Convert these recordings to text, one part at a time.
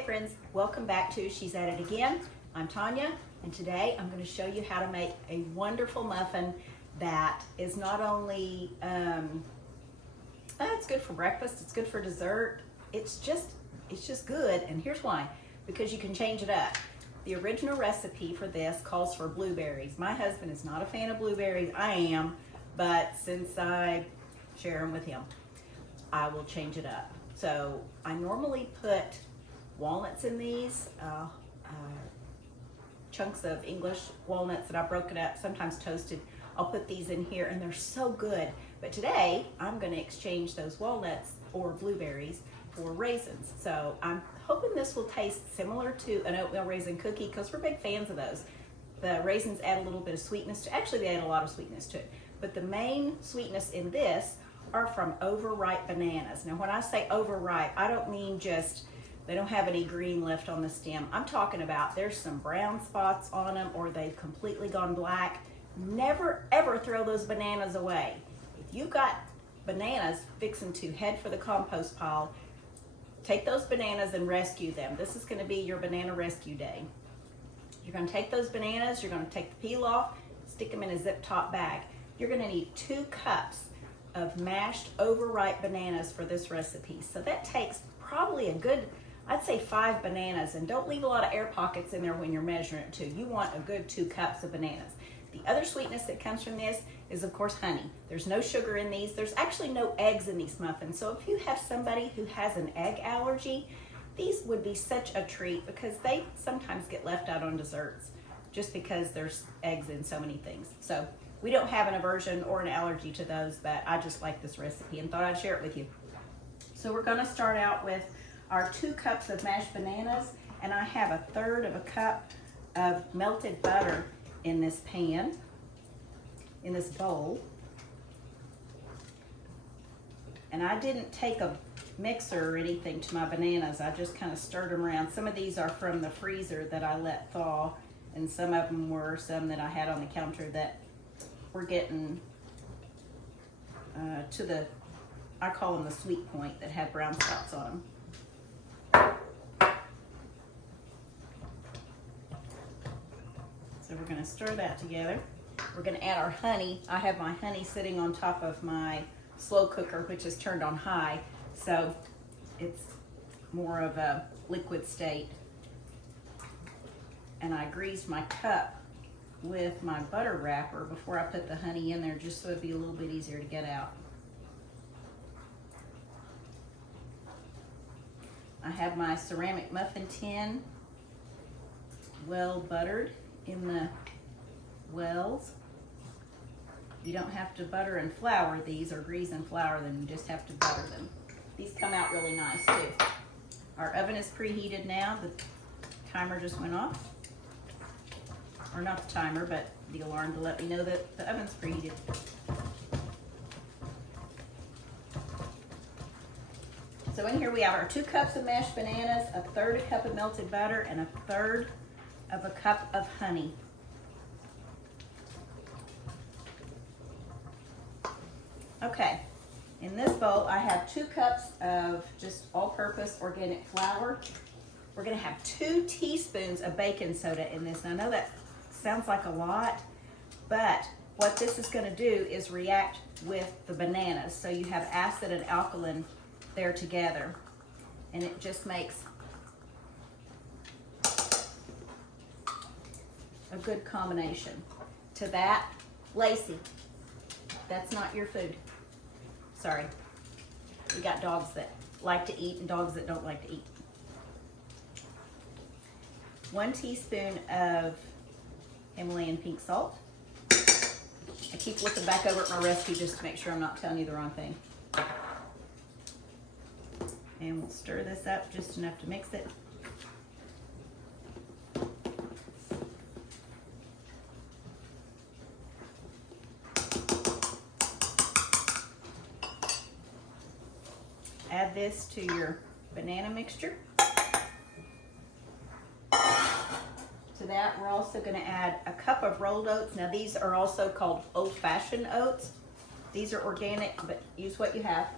Hey friends, welcome back to She's At It Again. I'm Tanya, and today I'm going to show you how to make a wonderful muffin that is not only, it's good for breakfast, it's good for dessert, it's just good, and here's why. Because you can change it up. The original recipe for this calls for blueberries. My husband is not a fan of blueberries, I am, but since I share them with him, I will change it up. So I normally put walnuts in these, chunks of English walnuts that I've broken up, sometimes toasted. I'll put these in here and they're so good. But today I'm going to exchange those walnuts or blueberries for raisins. So I'm hoping this will taste similar to an oatmeal raisin cookie because we're big fans of those. The raisins add a little bit of sweetness to, actually they add a lot of sweetness to it. But the main sweetness in this are from overripe bananas. Now when I say overripe, I don't mean just they don't have any green left on the stem. I'm talking about there's some brown spots on them or they've completely gone black. Never ever throw those bananas away. If you've got bananas fixing to head for the compost pile, take those bananas and rescue them. This is going to be your banana rescue day. You're going to take those bananas, you're going to take the peel off, stick them in a zip top bag. You're going to need 2 cups of mashed overripe bananas for this recipe. So that takes probably a good, I'd say 5 bananas, and don't leave a lot of air pockets in there when you're measuring it too. You want a good 2 cups of bananas. The other sweetness that comes from this is of course honey. There's no sugar in these. There's actually no eggs in these muffins. So if you have somebody who has an egg allergy, these would be such a treat because they sometimes get left out on desserts just because there's eggs in so many things. So we don't have an aversion or an allergy to those, but I just like this recipe and thought I'd share it with you. So we're gonna start out with our 2 cups of mashed bananas, and I have 1/3 of a cup of melted butter in this pan, in this bowl. And I didn't take a mixer or anything to my bananas, I just kind of stirred them around. Some of these are from the freezer that I let thaw, and some of them were some that I had on the counter that were getting to the, I call them the sweet point, that have brown spots on them. So we're going to stir that together. We're going to add our honey. I have my honey sitting on top of my slow cooker, which is turned on high, so it's more of a liquid state. And I greased my cup with my butter wrapper before I put the honey in there, just so it'd be a little bit easier to get out. I have my ceramic muffin tin well buttered in the wells. You don't have to butter and flour these or grease and flour them, you just have to butter them. These come out really nice too. Our oven is preheated now. The timer just went off. Or not the timer, but the alarm to let me know that the oven's preheated. So in here we have our 2 cups of mashed bananas, 1/3 a cup of melted butter, and 1/3 of a cup of honey. Okay, in this bowl I have 2 cups of just all-purpose organic flour. We're gonna have 2 teaspoons of baking soda in this. Now I know that sounds like a lot, but what this is gonna do is react with the bananas. So you have acid and alkaline there together, and it just makes a good combination. To that, Lacey, that's not your food. Sorry. We got dogs that like to eat and dogs that don't like to eat. 1 teaspoon of Himalayan pink salt. I keep looking back over at my recipe just to make sure I'm not telling you the wrong thing. And we'll stir this up just enough to mix it. Add this to your banana mixture. To that, we're also going to add a cup of rolled oats. Now these are also called old-fashioned oats. These are organic, but use what you have.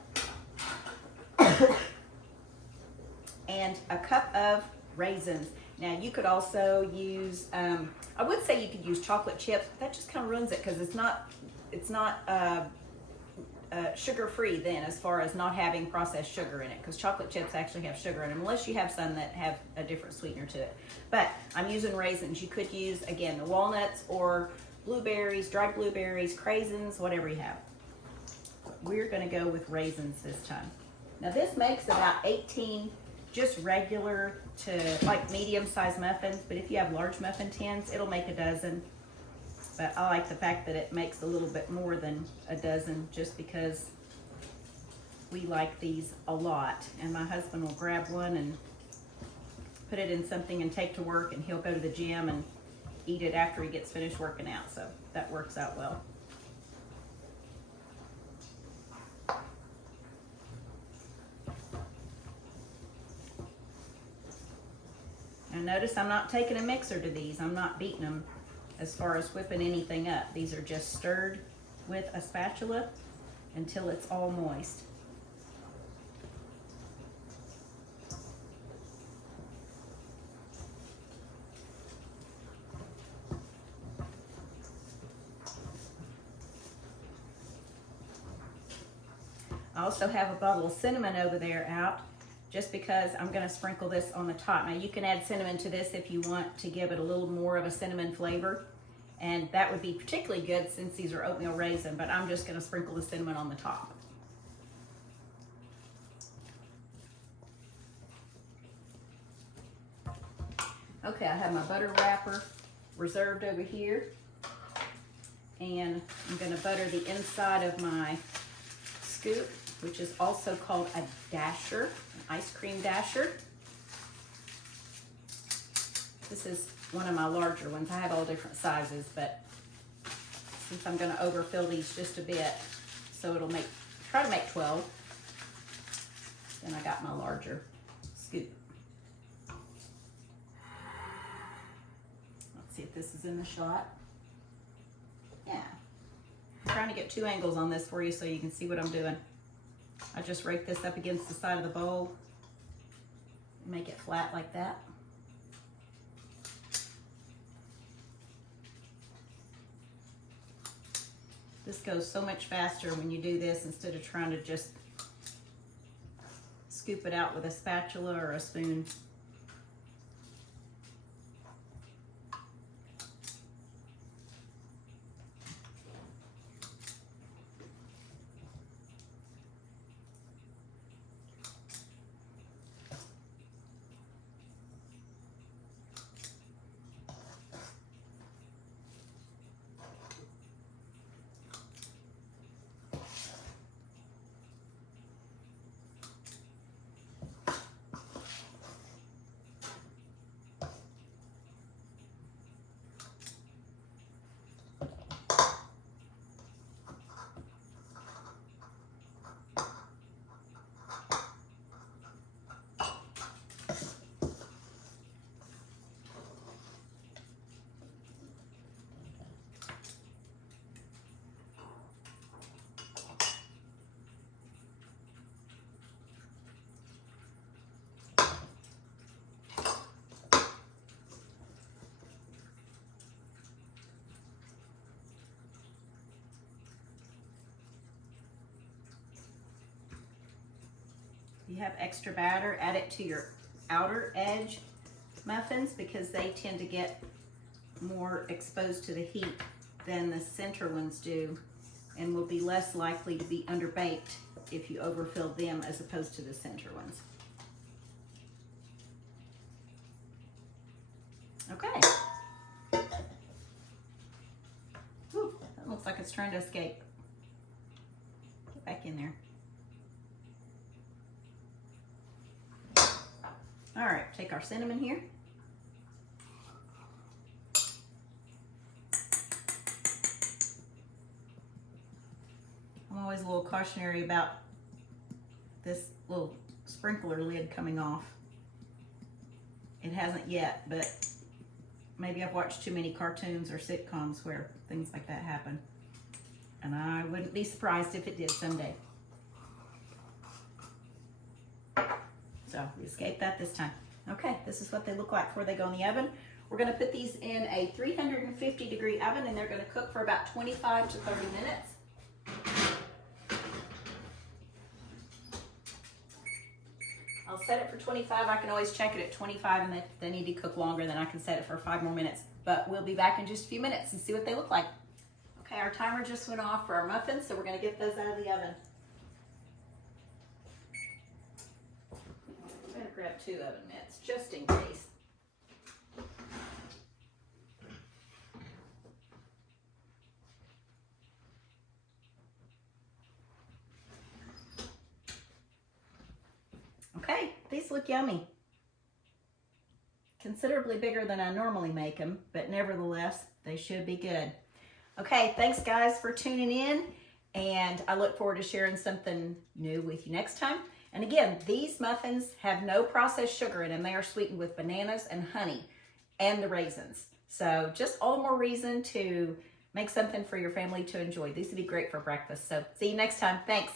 and a cup of raisins. Now you could also use, I would say you could use chocolate chips, but that just kind of ruins it because it's not sugar-free then, as far as not having processed sugar in it, because chocolate chips actually have sugar in them, unless you have some that have a different sweetener to it. But I'm using raisins. You could use, again, the walnuts or blueberries, dried blueberries, craisins, whatever you have. We're going to go with raisins this time. Now this makes about 18 just regular to like medium-sized muffins, but if you have large muffin tins, it'll make a dozen. But I like the fact that it makes a little bit more than a dozen, just because we like these a lot. And my husband will grab one and put it in something and take to work, and he'll go to the gym and eat it after he gets finished working out. So that works out well. And notice I'm not taking a mixer to these. I'm not beating them as far as whipping anything up. These are just stirred with a spatula until it's all moist. I also have a bottle of cinnamon over there out, just because I'm going to sprinkle this on the top. Now you can add cinnamon to this if you want to give it a little more of a cinnamon flavor, and that would be particularly good since these are oatmeal raisin, but I'm just going to sprinkle the cinnamon on the top. Okay, I have my butter wrapper reserved over here, and I'm going to butter the inside of my scoop, which is also called a dasher, an ice cream dasher. This is one of my larger ones. I have all different sizes, but since I'm gonna overfill these just a bit, so it'll try to make 12, then I got my larger scoop. Let's see if this is in the shot. Yeah. I'm trying to get 2 angles on this for you so you can see what I'm doing. I just rake this up against the side of the bowl and make it flat like that. This goes so much faster when you do this instead of trying to just scoop it out with a spatula or a spoon. If you have extra batter, add it to your outer edge muffins, because they tend to get more exposed to the heat than the center ones do, and will be less likely to be underbaked if you overfill them as opposed to the center ones. Okay. Ooh, that looks like it's trying to escape. Get back in there. All right, take our cinnamon here. I'm always a little cautionary about this little sprinkler lid coming off. It hasn't yet, but maybe I've watched too many cartoons or sitcoms where things like that happen. And I wouldn't be surprised if it did someday. So we escaped that this time. Okay, this is what they look like before they go in the oven. We're gonna put these in a 350-degree oven, and they're gonna cook for about 25 to 30 minutes. I'll set it for 25. I can always check it at 25, and if they need to cook longer, then I can set it for 5 more minutes. But we'll be back in just a few minutes and see what they look like. Okay, our timer just went off for our muffins, so we're gonna get those out of the oven. I'm gonna grab 2 oven mitts, just in case. Okay, these look yummy. Considerably bigger than I normally make them, but nevertheless, they should be good. Okay, thanks guys for tuning in, and I look forward to sharing something new with you next time. And again, these muffins have no processed sugar in them. They are sweetened with bananas and honey and the raisins. So just all the more reason to make something for your family to enjoy. These would be great for breakfast. So see you next time. Thanks.